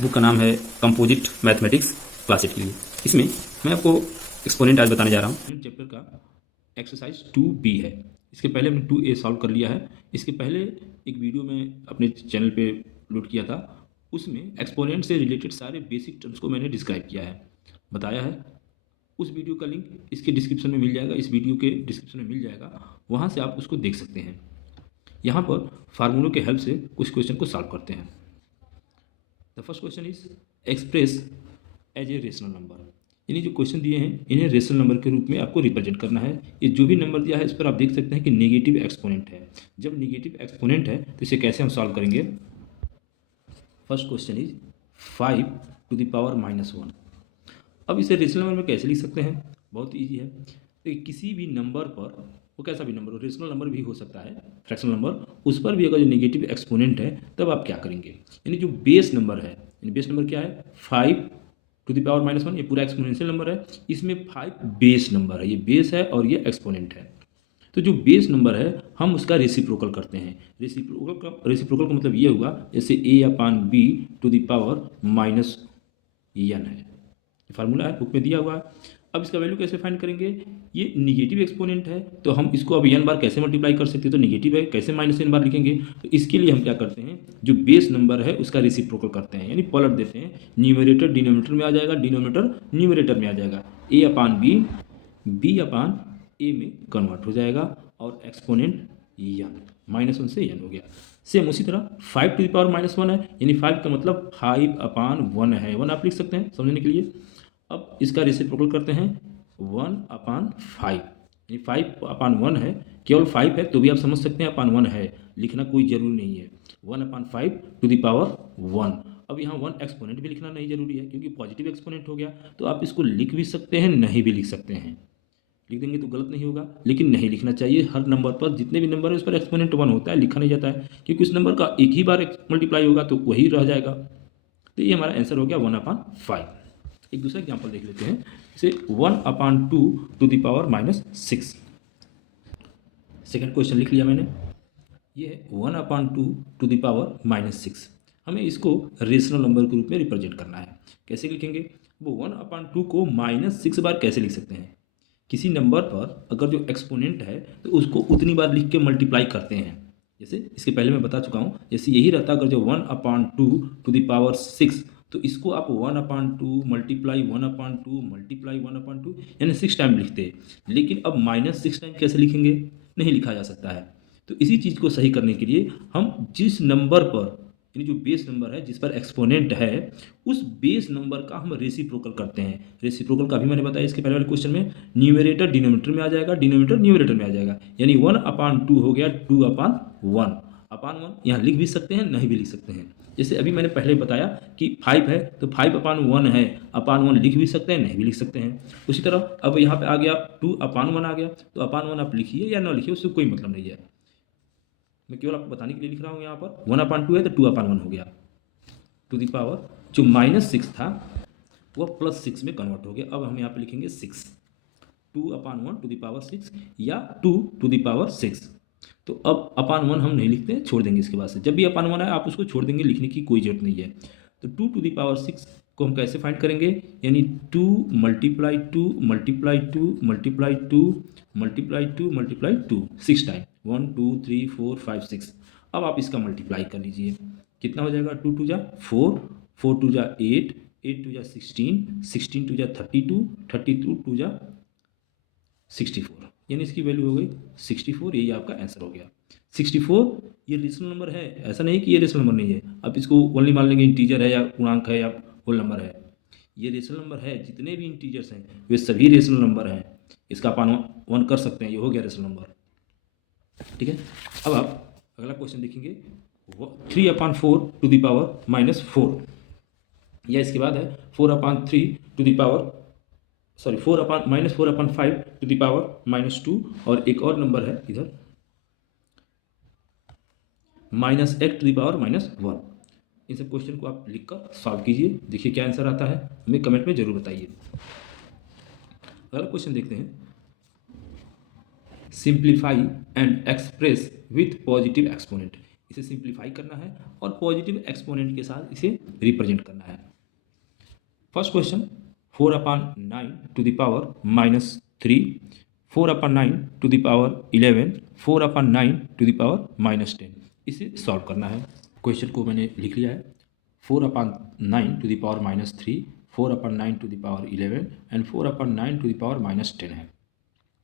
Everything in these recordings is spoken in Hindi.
इस बुक का नाम है कंपोजिट मैथमेटिक्स क्लास 8 के लिए। इसमें मैं आपको एक्सपोनेंट आज बताने जा रहा हूँ। चैप्टर का एक्सरसाइज 2B है। इसके पहले हमने 2A सॉल्व कर लिया है। इसके पहले एक वीडियो में अपने चैनल पे अपलोड किया था, उसमें एक्सपोनेंट से रिलेटेड सारे बेसिक टर्म्स को मैंने डिस्क्राइब किया है, बताया है। उस वीडियो का लिंक इसके डिस्क्रिप्शन में मिल जाएगा, इस वीडियो के डिस्क्रिप्शन में मिल जाएगा, वहाँ से आप उसको देख सकते हैं। यहाँ पर फार्मूलों के हेल्प से कुछ क्वेश्चन को सॉल्व करते हैं। The first question is express as a rational number, यानी जो क्वेश्चन दिए हैं इन्हें रेशनल नंबर के रूप में आपको रिप्रेजेंट करना है। ये जो भी नंबर दिया है इस पर आप देख सकते हैं कि नेगेटिव एक्सपोनेंट है। जब नेगेटिव एक्सपोनेंट है तो इसे कैसे हम सॉल्व करेंगे। First question is 5 to the power -1। अब इसे रेशनल नंबर में कैसे लिख सकते हैं, बहुत ईजी है। तो किसी भी नंबर पर, वो कैसा भी नंबर हो, रेशनल नंबर भी हो सकता है, फ्रैक्शनल नंबर, उस पर भी अगर जो नेगेटिव एक्सपोनेंट है तब आप क्या करेंगे। यानी जो बेस नंबर है, यानी बेस नंबर क्या है 5 टू द पावर -1, ये पूरा एक्सपोनेंशियल नंबर है। इसमें 5 बेस नंबर है, ये बेस है और ये एक्सपोनेंट है। तो जो बेस नंबर है हम उसका रेसिप्रोकल करते हैं। रेसिप्रोकल का मतलब ये हुआ जैसे a/b to the power -n है, फार्मूला है, बुक में दिया हुआ है। अब इसका वैल्यू कैसे फाइंड करेंगे, ये निगेटिव एक्सपोनेंट है तो हम इसको अब n बार कैसे मल्टीप्लाई कर सकते हैं, तो निगेटिव है, कैसे -n बार लिखेंगे। तो इसके लिए हम क्या करते हैं, जो बेस नंबर है उसका रेसिप्रोकल करते हैं, यानी पलट देते हैं। न्यूमरेटर डिनोमिनेटर में आ जाएगा, डिनोमिनेटर न्यूमरेटर में आ जाएगा, a/b b/a में कन्वर्ट हो जाएगा और एक्सपोनेंट n -1 से n हो गया। सेम उसी तरह 5 टू द पावर -1 है, यानी 5 का मतलब 5/1 है, 1 आप लिख सकते हैं समझने के लिए। अब इसका रेसिप्रोकल करते हैं 1/5, यानी 5/1 है, केवल 5 है तो भी आप समझ सकते हैं अपान 1 है, लिखना कोई जरूरी नहीं है। 1/5 टू द पावर 1। अब यहाँ 1 एक्सपोनेंट भी लिखना नहीं जरूरी है क्योंकि पॉजिटिव एक्सपोनेंट हो गया, तो आप इसको लिख भी सकते हैं, नहीं भी लिख सकते हैं। लिख देंगे तो गलत नहीं होगा, लेकिन नहीं लिखना चाहिए। हर नंबर पर, जितने भी नंबर है उस पर एक्सपोनेंट 1 होता है, लिखा नहीं जाता है, क्योंकि उस नंबर का एक ही बार मल्टीप्लाई होगा तो वही रह जाएगा। तो ये हमारा आंसर हो गया 1/5। एक दूसरा एग्जाम्पल देख लेते हैं, जैसे 1/2 to the power -6। Second question लिख लिया मैंने, ये है 1/2 टू द पावर -6। हमें इसको रेशनल नंबर के रूप में रिप्रेजेंट करना है। कैसे लिखेंगे, वो 1/2 को -6 बार कैसे लिख सकते हैं। किसी नंबर पर अगर जो एक्सपोनेंट है तो उसको उतनी बार लिख के मल्टीप्लाई करते हैं। जैसे इसके पहले मैं बता चुका हूँ, जैसे यही रहता अगर जो 1/2 टू द पावर 6, तो इसको आप 1/2 मल्टीप्लाई 1/2 मल्टीप्लाई 1/2 यानी 6 टाइम लिखते हैं। लेकिन अब -6 टाइम कैसे लिखेंगे, नहीं लिखा जा सकता है। तो इसी चीज़ को सही करने के लिए हम जिस नंबर पर, यानी जो बेस नंबर है जिस पर एक्सपोनेंट है, उस बेस नंबर का हम रेसिप्रोकल करते हैं। रेसिप्रोकल का भी मैंने बताया इसके पहले वाले क्वेश्चन में, न्यूमरेटर डिनोमिनेटर में आ जाएगा, डिनोमिनेटर न्यूमरेटर में आ जाएगा, यानी 1/2 हो गया 2/1। अपान 1 यहाँ लिख भी सकते हैं, नहीं भी लिख सकते हैं। जैसे अभी मैंने पहले बताया कि 5 है तो 5/1 है, अपान 1 लिख भी सकते हैं, नहीं भी लिख सकते हैं। उसी तरह अब यहाँ पे आ गया 2/1 आ गया, तो अपान 1 आप लिखिए या ना लिखिए, उससे कोई मतलब नहीं है। मैं केवल आपको बताने के लिए लिख रहा हूँ। यहाँ पर 1/2 है तो 2/1 हो गया, टू द पावर जो -6 था वह +6 में कन्वर्ट हो गया। अब हम यहाँ पे लिखेंगे 6, 2/1 टू द पावर 6 या 2 टू द पावर 6। तो अब अपान 1 हम नहीं लिखते हैं, छोड़ देंगे इसके बाद से। जब भी अपान 1 आए आप उसको छोड़ देंगे, लिखने की कोई जरूरत नहीं है। तो 2 टू द पावर 6 को हम कैसे फाइंड करेंगे, यानी 2 multiply 2 multiply 2 multiply 2 multiply 2 multiply 2 6 time, 1 2 3 4 5 6। अब आप इसका मल्टीप्लाई कर लीजिए, कितना हो जाएगा, 2 2 जा 4, 4 2 जा 8, 8 2 जा 16, 16 2 जा 32, 32 2 जा 64, यानी इसकी वैल्यू हो गई 64। यही आपका आंसर हो गया 64। ये रेशनल नंबर है, ऐसा नहीं कि ये रेशनल नंबर नहीं है। आप इसको ओनली मान लेंगे इंटीजर है या पूर्णांक है या होल नंबर है, ये रेशनल नंबर है। जितने भी इंटीजर्स हैं वे सभी रेशनल नंबर हैं। इसका अपान 1 कर सकते हैं, ये हो गया रेशनल नंबर, ठीक है। अब आप अगला क्वेश्चन देखेंगे, 3/4 टू द पावर -4, या इसके बाद है 4/3 to the power, sorry -4/5 to the power -2, और एक और नंबर है इधर -8 टू द पावर -1। इन सब क्वेश्चन को आप लिखकर सॉल्व कीजिए, देखिए क्या आंसर आता है, हमें कमेंट में जरूर बताइए। अगला क्वेश्चन देखते हैं, simplify and express with positive exponent, इसे सिंप्लीफाई करना है और पॉजिटिव एक्सपोनेंट के साथ इसे रिप्रेजेंट करना है। First question, 4/9 to the power -3, 4/9 to the power 11, 4/9 to the power -10, इसे सॉल्व करना है। क्वेश्चन को मैंने लिख लिया है, 4/9 to the power -3, 4/9 to the power 11 and 4/9 to the power -10 है।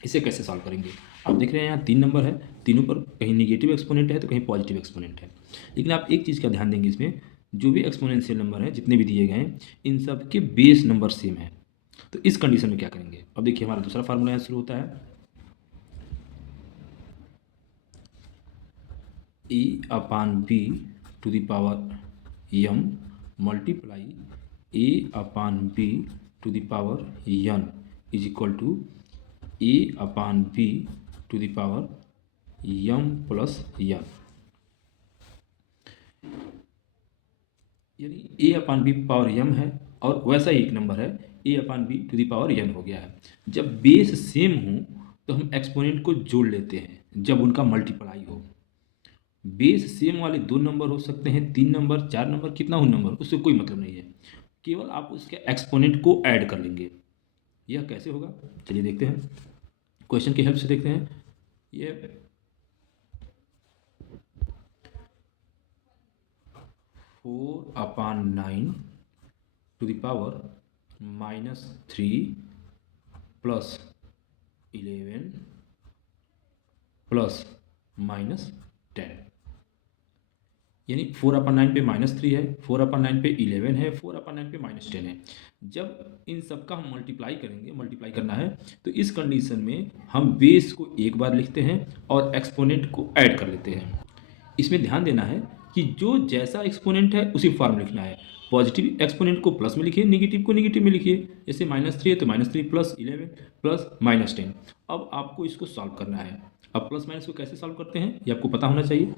इसे कैसे सॉल्व करेंगे? आप देख रहे हैं यहाँ 3 नंबर है, तीनों पर कहीं निगेटिव एक्सपोनेंट है तो कहीं पॉजिटिव एक्सपोनेंट है। लेकिन आप एक चीज़ का ध्यान देंगे, इसमें जो भी एक्सपोनेंशियल नंबर है जितने भी दिए गए हैं इन सब के बेस नंबर सेम है। तो इस कंडीशन में क्या करेंगे? अब देखिए हमारा दूसरा फार्मूला यहाँ शुरू होता है, a/b to the power m multiply a/b to the power n is equal to a/b to the power m plus n, यानी a/b पावर m है और वैसा ही एक नंबर है a/b to the power n हो गया है। जब बेस सेम हो तो हम एक्सपोनेंट को जोड़ लेते हैं जब उनका मल्टीप्लाई हो। बेस सेम वाले 2 नंबर हो सकते हैं, 3 नंबर, 4 नंबर, कितना हो नंबर, उससे कोई मतलब नहीं है, केवल आप उसके एक्सपोनेंट को ऐड कर लेंगे। यह कैसे होगा? चलिए देखते हैं, क्वेश्चन की हेल्प से देखते हैं। ये 4/9 to the power -3 plus 11 plus -10, यानी 4/9 पे -3 है, 4/9 पे 11 है, 4/9 पे -10 है। जब इन सब का हम मल्टीप्लाई करेंगे, मल्टीप्लाई करना है, तो इस कंडीशन में हम बेस को एक बार लिखते हैं और एक्सपोनेंट को ऐड कर लेते हैं। इसमें ध्यान देना है कि जो जैसा एक्सपोनेंट है उसी फॉर्म लिखना है। पॉजिटिव एक्सपोनेंट को प्लस में लिखिए, निगेटिव को निगेटिव में लिखिए। जैसे -3 है तो -3 प्लस 11 प्लस -10। अब आपको इसको सॉल्व करना है। अब प्लस माइनस को कैसे सॉल्व करते हैं ये आपको पता होना चाहिए।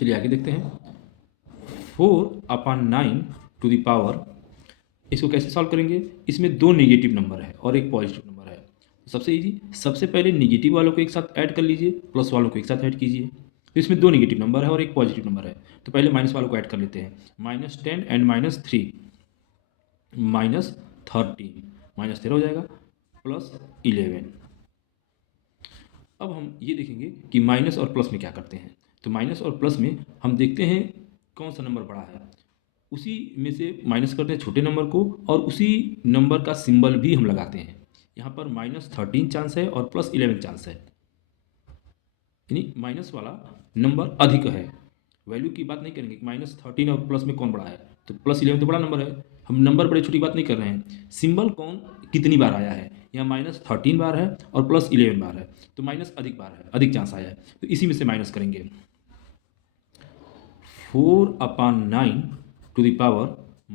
चलिए आगे देखते हैं, 4/9 टू द पावर, इसको कैसे सॉल्व करेंगे? इसमें 2 नेगेटिव नंबर है और एक पॉजिटिव नंबर है। सबसे इजी, सबसे पहले नेगेटिव वालों को एक साथ ऐड कर लीजिए, प्लस वालों को एक साथ ऐड कीजिए। तो इसमें 2 नेगेटिव नंबर है और एक पॉजिटिव नंबर है, तो पहले माइनस वालों को ऐड कर लेते हैं। -10 एंड -3 -13, -13 हो जाएगा, प्लस 11। अब हम ये देखेंगे कि माइनस और प्लस में क्या करते हैं। तो माइनस और प्लस में हम देखते हैं कौन सा नंबर बड़ा है, उसी में से माइनस करते हैं छोटे नंबर को और उसी नंबर का सिंबल भी हम लगाते हैं। यहाँ पर -13 चांस है और +11 चांस है, यानी माइनस वाला नंबर अधिक है। वैल्यू की बात नहीं करेंगे कि -13 और प्लस में कौन बड़ा है, तो +11 तो बड़ा नंबर है। हम नंबर बड़े छोटी बात नहीं कर रहे हैं, सिंबल कौन कितनी बार आया है। यहाँ -13 बार है और +11 बार है, तो माइनस अधिक बार है, अधिक चांस आया है, तो इसी में से माइनस करेंगे। 4/9 टू द पावर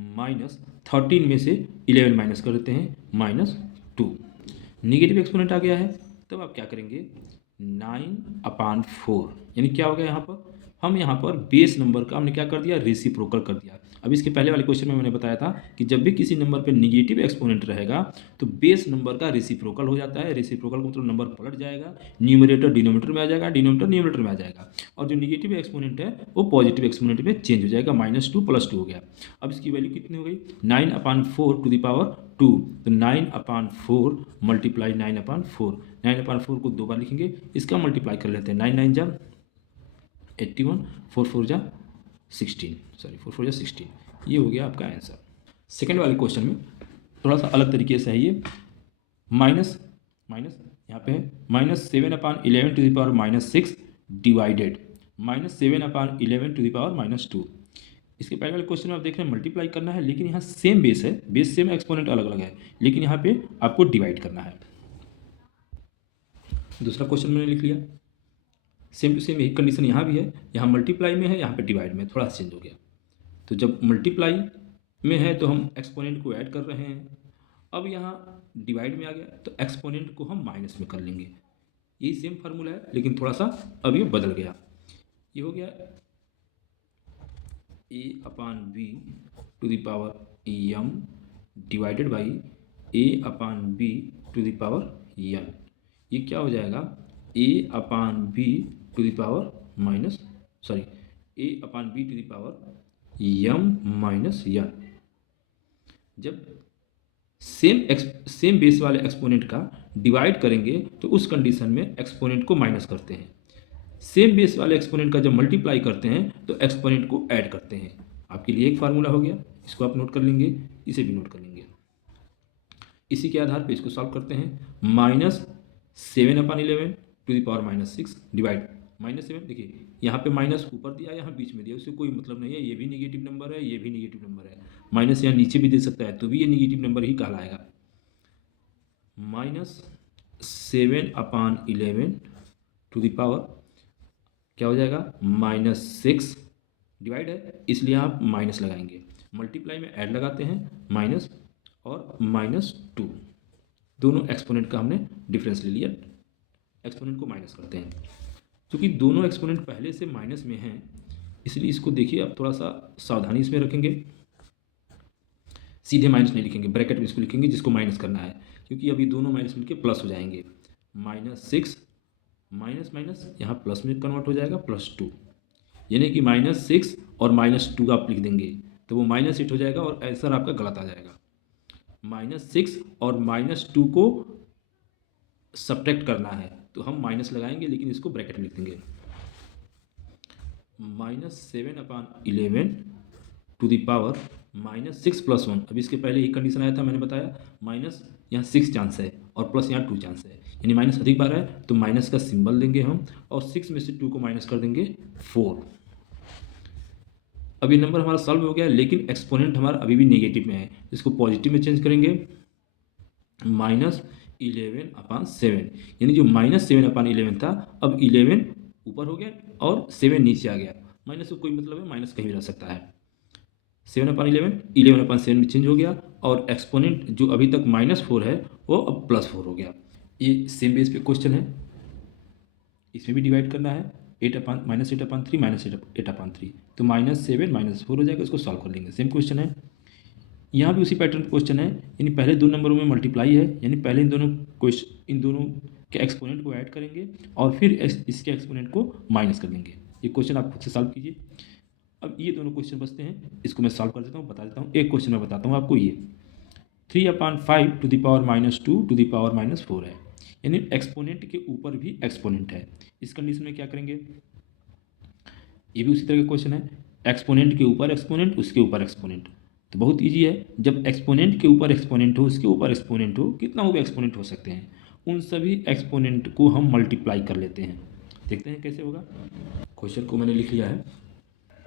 -13 में से 11 माइनस कर देते हैं, -2। निगेटिव एक्सपोनेंट आ गया है, तब आप क्या करेंगे? 9/4, यानी क्या हो गया यहाँ पर? हम यहाँ पर बेस नंबर का हमने क्या कर दिया? रेसिप्रोकल कर दिया। अब इसके पहले वाले क्वेश्चन में मैंने बताया था कि जब भी किसी नंबर पे निगेटिव एक्सपोनेंट रहेगा तो बेस नंबर का रेसिप्रोकल हो जाता है। रेसिप्रोकल का मतलब नंबर पलट जाएगा, न्यूमरेटर डिनोमिनेटर में आ जाएगा, डिनोमिनेटर न्यूमरेटर में आ जाएगा, और जो निगेटिव एक्सपोनेंट है वो पॉजिटिव एक्सपोनेंट में चेंज हो जाएगा। -2 +2 हो गया। अब इसकी वैल्यू कितनी हो गई? 9/4 टू द पावर 2, तो 9/4 मल्टीप्लाई 9/4, 9/4 को 2 बार लिखेंगे, इसका मल्टीप्लाई कर लेते हैं। 9 9 जा 81, 4 4 जा 16, सॉरी 4 4 जा 16, ये हो गया आपका आंसर। सेकेंड वाले क्वेश्चन में थोड़ा सा अलग तरीके से है ये, माइनस माइनस यहाँ पे है -7/11 to the power -6 divided -7/11 to the power -2। इसके पहले वाले क्वेश्चन में आप देख रहे हैं मल्टीप्लाई करना है, लेकिन यहाँ सेम बेस है, बेस सेम, एक्सपोनेंट अलग अलग है, लेकिन यहाँ पे आपको डिवाइड करना है। दूसरा क्वेश्चन मैंने लिख लिया, सेम टू सेम एक कंडीशन यहाँ भी है, यहाँ मल्टीप्लाई में है, यहाँ पे डिवाइड में, थोड़ा सा चेंज हो गया। तो जब मल्टीप्लाई में है तो हम एक्सपोनेंट को ऐड कर रहे हैं, अब यहाँ डिवाइड में आ गया तो एक्सपोनेंट को हम माइनस में कर लेंगे। यही सेम फार्मूला है, लेकिन थोड़ा सा अब ये बदल गया। ये हो गया a/b to the power m divided by a/b to the power n। ये क्या हो जाएगा? a/b to the power sorry a upon b to the power m minus n। जब सेम बेस वाले एक्सपोनेंट का डिवाइड करेंगे तो उस कंडीशन में एक्सपोनेंट को माइनस करते हैं। सेम बेस वाले एक्सपोनेंट का जब मल्टीप्लाई करते हैं तो एक्सपोनेंट को ऐड करते हैं। आपके लिए एक फार्मूला हो गया, इसको आप नोट कर लेंगे, इसे भी नोट कर लेंगे। इसी के आधार पे इसको सॉल्व करते हैं। -7/11 टू द पावर -6 डिवाइड -7। देखिए यहाँ पे माइनस ऊपर दिया, यहाँ बीच में दिया, उससे कोई मतलब नहीं है। ये भी निगेटिव नंबर है, ये भी निगेटिव नंबर है। माइनस यहाँ नीचे भी दे सकता है तो भी ये निगेटिव नंबर ही कहलाएगा। -7/11 टू द पावर क्या हो जाएगा, -6 डिवाइड है इसलिए आप माइनस लगाएंगे। मल्टीप्लाई में ऐड लगाते हैं, माइनस और -2 दोनों एक्सपोनेंट का हमने डिफरेंस ले लिया, एक्सपोनेंट को माइनस करते हैं। क्योंकि दोनों एक्सपोनेंट पहले से माइनस में हैं इसलिए इसको देखिए आप थोड़ा सा सावधानी इसमें रखेंगे। सीधे माइनस नहीं लिखेंगे, ब्रैकेट में इसको लिखेंगे जिसको माइनस करना है, क्योंकि अभी दोनों माइनस मिलके प्लस हो जाएंगे। -6 माइनस माइनस यहाँ प्लस में कन्वर्ट हो जाएगा, +2, यानी कि -6 और -2 आप लिख देंगे तो वो -8 हो जाएगा और आंसर आपका गलत आ जाएगा। -6 और -2 को सब्ट्रैक्ट करना है तो हम माइनस लगाएंगे, लेकिन इसको ब्रैकेट में लिख देंगे। -7/11 टू द पावर -6 + 1। अभी इसके पहले ही कंडीशन आया था, मैंने बताया माइनस यहाँ 6 चांस है और प्लस यहाँ 2 चांस है, यानी माइनस अधिक बार है तो माइनस का सिंबल देंगे हम और 6 में से 2 को माइनस कर देंगे 4। अब ये नंबर हमारा सॉल्व हो गया, लेकिन एक्सपोनेंट हमारा अभी भी नेगेटिव में है, इसको पॉजिटिव में चेंज करेंगे। -11/7 यानी जो -7/11 था अब 11 ऊपर हो गया और 7 नीचे आ गया। माइनस का कोई मतलब है, माइनस कहीं भी रह सकता है। 7/11 11/7 में चेंज हो गया और एक्सपोनेंट जो अभी तक -4 है वो अब +4 हो गया। ये सेम बेस पे क्वेश्चन है, इसमें भी डिवाइड करना है। -8/3 -8/3 तो -7 -4 हो जाएगा। इसको सॉल्व कर लेंगे, सेम क्वेश्चन है। यहाँ भी उसी पैटर्न क्वेश्चन है, यानी पहले दो नंबरों में मल्टीप्लाई है, यानी पहले इन दोनों के एक्सपोनेंट को ऐड करेंगे और फिर इसके एक्सपोनेंट को माइनस कर देंगे। ये क्वेश्चन आप खुद से सॉल्व कीजिए। अब ये दोनों क्वेश्चन बचते हैं, इसको मैं सॉल्व कर देता हूँ, बता देता हूँ। एक क्वेश्चन मैं बताता हूँ आपको, ये 3/5 to the power -2 to the power -4 है, यानी एक्सपोनेंट के ऊपर भी एक्सपोनेंट है। इस कंडीशन में क्या करेंगे, ये भी उसी तरह का क्वेश्चन है, एक्सपोनेंट के ऊपर एक्सपोनेंट, उसके ऊपर एक्सपोनेंट। तो बहुत इजी है, जब एक्सपोनेंट के ऊपर एक्सपोनेंट हो, उसके ऊपर एक्सपोनेंट हो, कितना वो एक्सपोनेंट हो सकते हैं, उन सभी एक्सपोनेंट को हम मल्टीप्लाई कर लेते हैं। देखते हैं कैसे होगा। क्वेश्चन को मैंने लिख लिया है,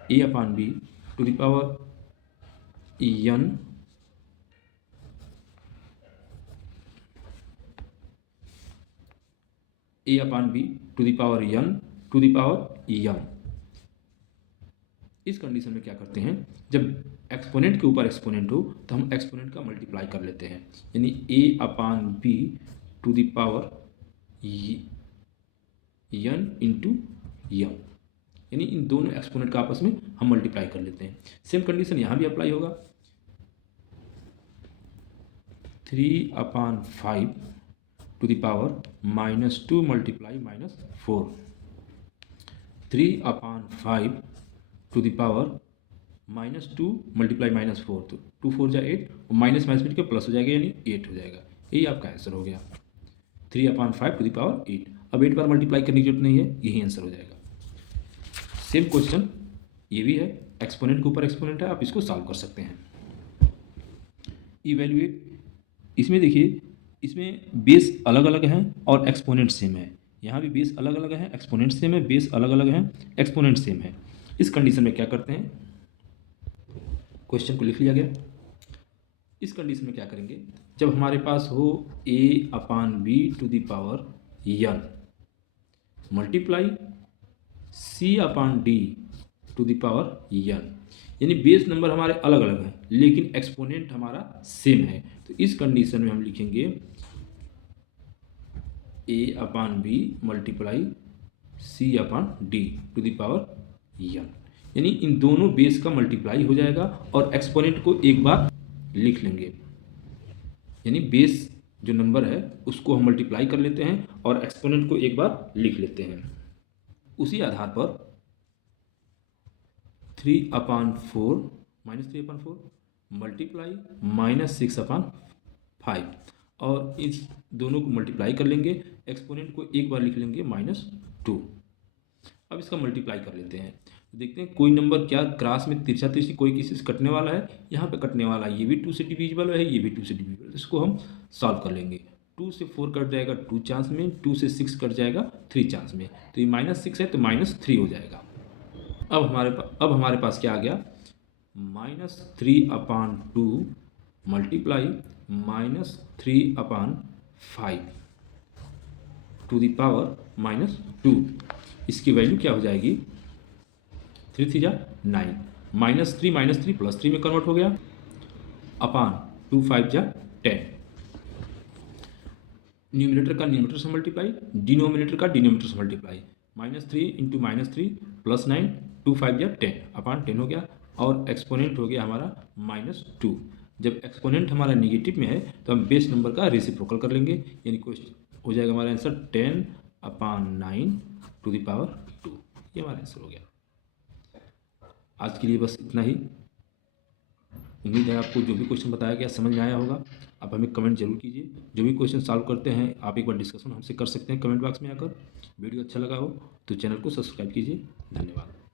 a/b to the power n a/b to the power n to the power n। इस कंडीशन में क्या करते हैं, जब एक्सपोनेंट के ऊपर एक्सपोनेंट हो तो हम एक्सपोनेंट का मल्टीप्लाई कर लेते हैं, यानी a/b to the power n into n, यानी इन दोनों एक्सपोनेंट का आपस में हम मल्टीप्लाई कर लेते हैं। सेम कंडीशन यहाँ भी अप्लाई होगा। 3/5 to the power -2 multiply -4, 3/5 to the power -2 multiply -4, तो 2 4 जा 8 और माइनस माइनस मिलकर प्लस हो जाएगा, यानी 8 हो जाएगा। यही आपका आंसर हो गया, 3/5 टू द पावर 8। अब 8 बार मल्टीप्लाई करने की जरूरत नहीं है, यही आंसर हो जाएगा। सेम क्वेश्चन ये भी है, एक्सपोनेंट के ऊपर एक्सपोनेंट है, आप इसको सॉल्व कर सकते हैं। इवैल्यूएट, इसमें देखिए, इसमें बेस अलग अलग हैं और एक्सपोनेंट सेम है। यहाँ भी बेस अलग अलग है, एक्सपोनेंट सेम है, बेस अलग अलग है, एक्सपोनेंट सेम है। इस कंडीशन में क्या करते हैं, क्वेश्चन को लिख लिया गया। इस कंडीशन में क्या करेंगे, जब हमारे पास हो a/b to the power n multiply c/d to the power n, यानी बेस नंबर हमारे अलग अलग हैं लेकिन एक्सपोनेंट हमारा सेम है। तो इस कंडीशन में हम लिखेंगे a/b multiply c/d to the power n, यानी इन दोनों बेस का मल्टीप्लाई हो जाएगा और एक्सपोनेंट को एक बार लिख लेंगे, यानी बेस जो नंबर है उसको हम मल्टीप्लाई कर लेते हैं और एक्सपोनेंट को एक बार लिख लेते हैं। उसी आधार पर 3/4 -3/4 मल्टीप्लाई -6/5 और इस दोनों को मल्टीप्लाई कर लेंगे। एक्सपोनेंट को एक बार लिख लेंगे -2। अब इसका मल्टीप्लाई कर लेते हैं। देखते हैं कोई नंबर क्या क्रॉस में तिरछा तिरछी कोई किसी से कटने वाला है, यहाँ पे कटने वाला है, ये भी 2 से डिविजिबल है, ये भी 2 से डिविजिबल है। इसको हम सॉल्व कर लेंगे। 2 से 4 कट जाएगा 2 चांस में, 2 से 6 कट जाएगा 3 चांस में, तो ये -6 है तो -3 हो जाएगा। अब हमारे पास क्या आ गया, -3/2 मल्टीप्लाई -3/5 टू द पावर -2। इसकी वैल्यू क्या हो जाएगी, 3 3 जा 9, -3 +3 में कन्वर्ट हो गया, अपान 2 5 जा 10। न्यूमिनेटर का न्यूमिनेटर से मल्टीप्लाई, डिनोमिनेटर का डिनोमिनेटर से मल्टीप्लाई, -3 × -3 +9 2 5 जा 10 अपान 10 हो गया। और एक्सपोनेंट हो गया हमारा -2। जब एक्सपोनेंट हमारा निगेटिव में है तो हम बेस नंबर का रेसिप्रोकल कर लेंगे, यानी क्वेश्चन हो जाएगा हमारा आंसर 10/9 टू द पावर 2। ये हमारा आंसर हो गया। आज के लिए बस इतना ही। उम्मीद है आपको जो भी क्वेश्चन बताया गया समझ में आया होगा। आप हमें कमेंट जरूर कीजिए। जो भी क्वेश्चन सॉल्व करते हैं आप एक बार डिस्कशन हमसे कर सकते हैं कमेंट बॉक्स में आकर। वीडियो अच्छा लगा हो तो चैनल को सब्सक्राइब कीजिए। धन्यवाद।